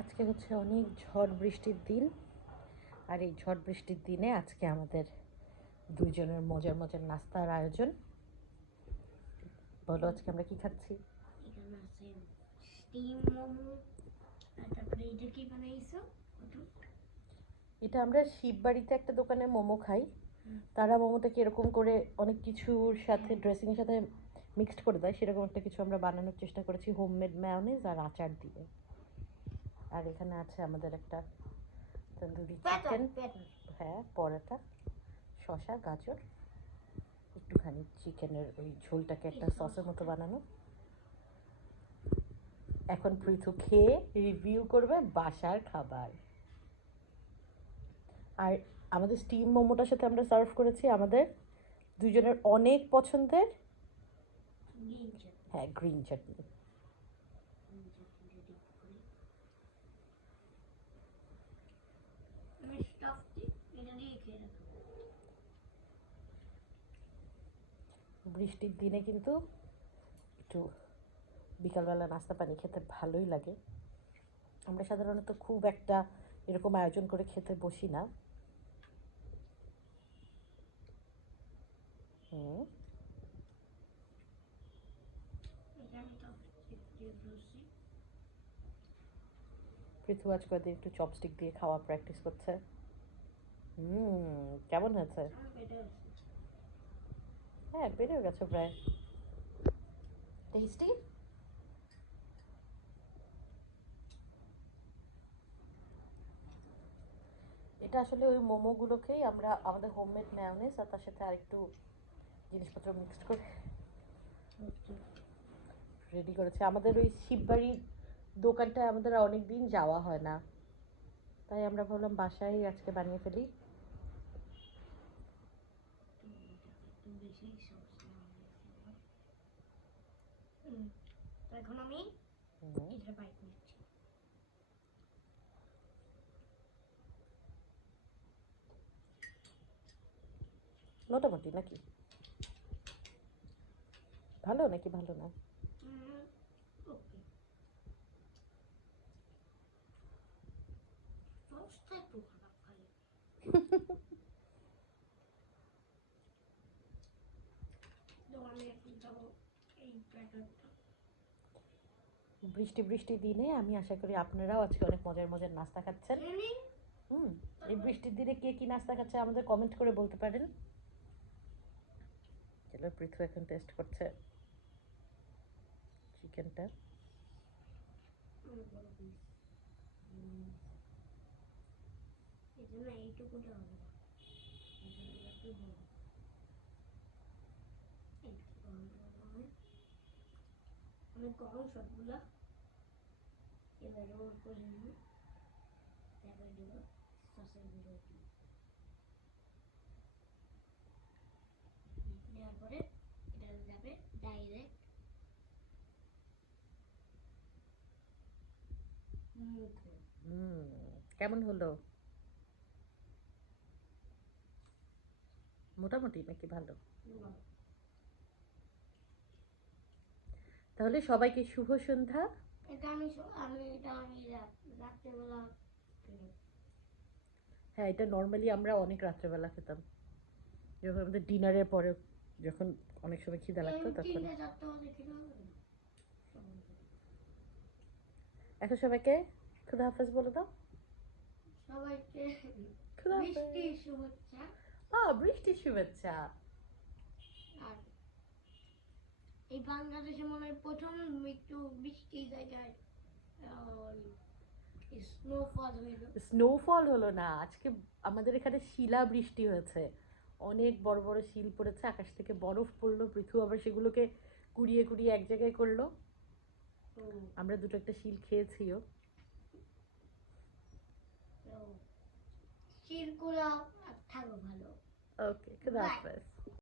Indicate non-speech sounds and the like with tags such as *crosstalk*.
আজকে হচ্ছে অনেক ঝড় বৃষ্টির দিন। আর এই ঝড় বৃষ্টির দিনে আজকে আমাদের দুইজনের মজার মজার নাস্তার আয়োজন। বলো আজকে আমরা কি খাচ্ছি? এটা আমরা শিববাড়িতে একটা দোকানে মোমো খাই। তারা মোমোটাকে এরকম করে অনেক কিছুর সাথে ড্রেসিংয়ের সাথে মিক্সড করে দেয় সেরকম একটা কিছু আমরা বানানোর চেষ্টা করেছি হোমমেড ম্যায়োনিজ আর আচার দিয়ে। আর এখানে আছে আমাদের একটা তন্দুরি চিকেন হ্যাঁ পরোটা শসা গাজর একটুখানি চিকেনের ওই ঝোলটাকে একটা সসের মতো বানানো। এখন পৃথু খেয়ে রিভিউ করবে বাসার খাবার। আর আমাদের স্টিম মোমোটার সাথে আমরা সার্ভ করেছি আমাদের দুজনের অনেক পছন্দের হ্যাঁ green chutney green chutney ready করি আমি স্টাফ দিই এটা দিয়ে খেয়ে রাখব বৃষ্টির দিনে কিন্তু একটু বিকালবেলা নাস্তা পানি খেতে ভালোই লাগে। আমরা সাধারণত খুব একটা এরকম আয়োজন করে খেতে বসি না। হুম। পৃথু আজ কয়েকদিন একটু চপস্টিক দিয়ে খাওয়া প্র্যাকটিস করছে। হুম, কেমন হয়েছে? হ্যাঁ বেড়েও গেছে প্রায়। টেস্টি এটা আসলে ওই মোমোগুলোকেই আমরা আমাদের হোমমেড ম্যায়োনিজ আর তার সাথে আরেকটু জিনিসপত্র মিক্সড করে রেডি করেছে। আমাদের ওই শিববাড়ির দোকানটায় আমাদের অনেক দিন যাওয়া হয় না। তাই আমরা ভাবলাম বাসায় আজকে বানিয়ে ফেলি একটু বেশি সস হুম তো এখন আমি এটা বাইট নিচ্ছি মোটামুটি নাকি? ভালো নাকি ভালো না? *laughs* আমি এখন যাব এই প্যাকেটটা বৃষ্টি বৃষ্টি দিনে আমি আশা করি আপনারাও আজকে অনেক মজার মজার নাস্তা খাচ্ছেন। হুম এই বৃষ্টির দিনে কে কি নাস্তা খাচ্ছে আমাদের কমেন্ট করে বলতে পারেন। চলো পৃথু এখন টেস্ট করছে চিকেনটা আমি গরম সবগুলা এবার রোল করে নিব তারপরে দেব সসের গুঁড়ো একটু দেওয়ার পরে এটা যাবে ডাইরেক্ট মুখে হুম কেমন হলো? মোটামুটি নাকি ভালো। তাহলে সবাইকে শুভ সন্ধ্যা। এটা আমি আমি এটা আমি রাত্রেবেলা হ্যাঁ এটা নর্মালি আমরা অনেক রাত্রেবেলা খেতাম। যখন আমাদের ডিনারের পরে যখন অনেক সময় খিদা লাগতো তখন? এখন সবাইকে খুদা হাফেজ বলে দাও। সবাইকে খুদা বৃষ্টির শুভেচ্ছা। আহ বৃষ্টির শুভেচ্ছা। আর এই বাংলাদেশে মনে হয় প্রথম একটু বৃষ্টি স্নোফল হইল স্নোফল হলো। না আজকে আমাদের এখানে শিলা বৃষ্টি হয়েছে। অনেক বড় বড় শিল পড়েছে আকাশ থেকে বরফ পড়ল পৃথু আবার সেগুলোকে কুড়িয়ে কুড়িয়ে এক জায়গায় করল। আমরা দুটো একটা শিল খেয়েছিও। থাকো ভালো। ওকে খুদা হাফেজ